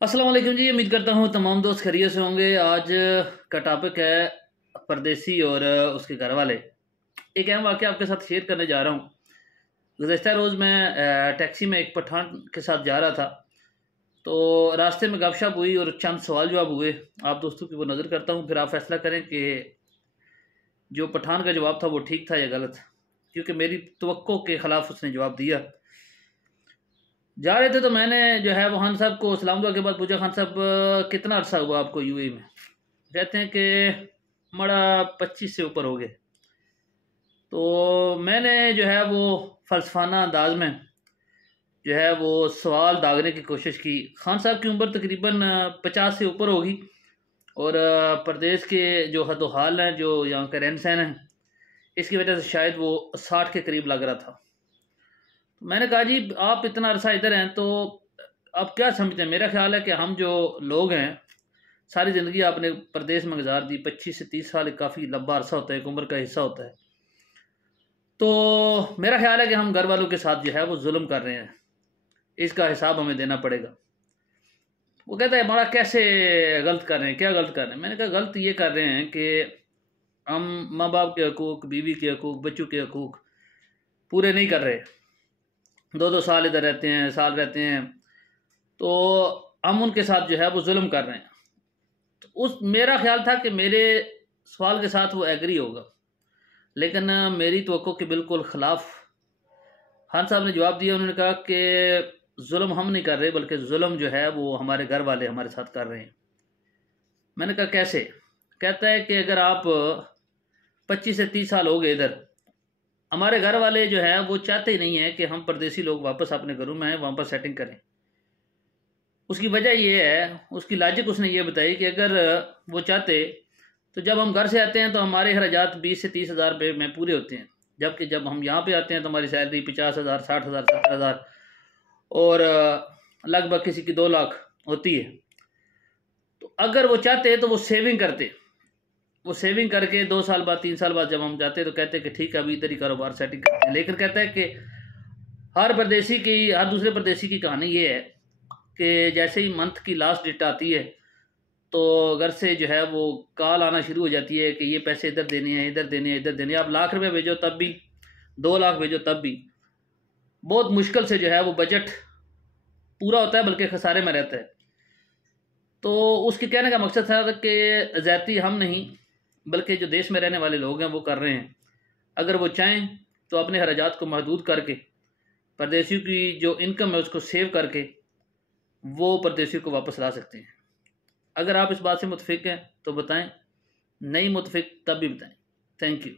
अस्सलाम वालेकुम जी। उम्मीद करता हूँ तमाम दोस्त खैरियत से होंगे। आज का टॉपिक है परदेसी और उसके घर वाले। एक अहम वाक़या आपके साथ शेयर करने जा रहा हूँ। गुज़श्ता रोज़ मैं टैक्सी में एक पठान के साथ जा रहा था, तो रास्ते में गपशप हुई और चंद सवाल जवाब हुए। आप दोस्तों की वो नज़र करता हूँ, फिर आप फैसला करें कि जो पठान का जवाब था वो ठीक था या गलत, क्योंकि मेरी तवक्को के ख़िलाफ़ उसने जवाब दिया। जा रहे थे तो मैंने जो है वो खान साहब को सलाम दुआ के बाद पूछा, खान साहब कितना अरसा हुआ आपको यूएई में? कहते हैं कि मड़ा 25 से ऊपर हो गए। तो मैंने जो है वो फ़लसफ़ाना अंदाज में जो है वो सवाल दागने की कोशिश की। खान साहब की उम्र तकरीबन 50 से ऊपर होगी, और प्रदेश के जो हदोहाल हैं, जो यहाँ का रहन सहन है, इसकी वजह से शायद वो 60 के करीब लग रहा था। तो मैंने कहा, जी आप इतना अरसा इधर हैं तो आप क्या समझते हैं? मेरा ख्याल है कि हम जो लोग हैं, सारी ज़िंदगी आपने प्रदेश में गुजार दी, 25 से 30 साल एक काफ़ी लंबा अरसा होता है, एक उम्र का हिस्सा होता है। तो मेरा ख्याल है कि हम घर वालों के साथ जो है वो जुल्म कर रहे हैं, इसका हिसाब हमें देना पड़ेगा। वो कहता है, हमारा कैसे गलत कर रहे हैं, क्या गलत कर रहे हैं? मैंने कहा, गलत ये कर रहे हैं कि हम माँ बाप के हकूक़, बीवी के हकूक़, बच्चों के हकूक़ पूरे नहीं कर रहे। 2-2 साल इधर रहते हैं, साल रहते हैं, तो हम उनके साथ जो है वो जुल्म कर रहे हैं। तो उस मेरा ख्याल था कि मेरे सवाल के साथ वो एग्री होगा, लेकिन मेरी तवक्को के बिल्कुल ख़िलाफ़ खान साहब ने जवाब दिया। उन्होंने कहा कि जुल्म हम नहीं कर रहे, बल्कि जुल्म जो है वो हमारे घर वाले हमारे साथ कर रहे हैं। मैंने कहा, कैसे? कहता है कि अगर आप 25 से 30 साल हो गए इधर, हमारे घर वाले जो है वो चाहते ही नहीं है कि हम परदेसी लोग वापस अपने घरों में आएँ, वहाँ पर सेटिंग करें। उसकी वजह ये है, उसकी लॉजिक उसने ये बताई कि अगर वो चाहते तो जब हम घर से आते हैं तो हमारे अखराजात 20 से 30 हज़ार रुपये में पूरे होते हैं, जबकि जब हम यहाँ पे आते हैं तो हमारी सैलरी 50 हज़ार, 60 हज़ार, 70 हज़ार और लगभग किसी की 2 लाख होती है। तो अगर वो चाहते तो वो सेविंग करते, वो सेविंग करके 2 साल बाद, 3 साल बाद जब हम जाते तो कहते कि ठीक है अभी इधर ही कारोबार सेटिंग करते हैं। लेकिन कहता है कि हर दूसरे परदेसी की कहानी ये है कि जैसे ही मंथ की लास्ट डेट आती है तो घर से जो है वो कॉल आना शुरू हो जाती है कि ये पैसे इधर देने हैं, इधर देने हैं, इधर देने हैं। आप लाख रुपए भेजो तब भी, 2 लाख भेजो तब भी, बहुत मुश्किल से जो है वो बजट पूरा होता है, बल्कि खसारे में रहता है। तो उसके कहने का मकसद था कि ज़्यादती हम नहीं, बल्कि जो देश में रहने वाले लोग हैं वो कर रहे हैं। अगर वो चाहें तो अपने खर्चात को महदूद करके, परदेशियों की जो इनकम है उसको सेव करके, वो परदेशियों को वापस ला सकते हैं। अगर आप इस बात से मुतफिक हैं तो बताएं, नहीं मुतफिक तब भी बताएं। Thank you.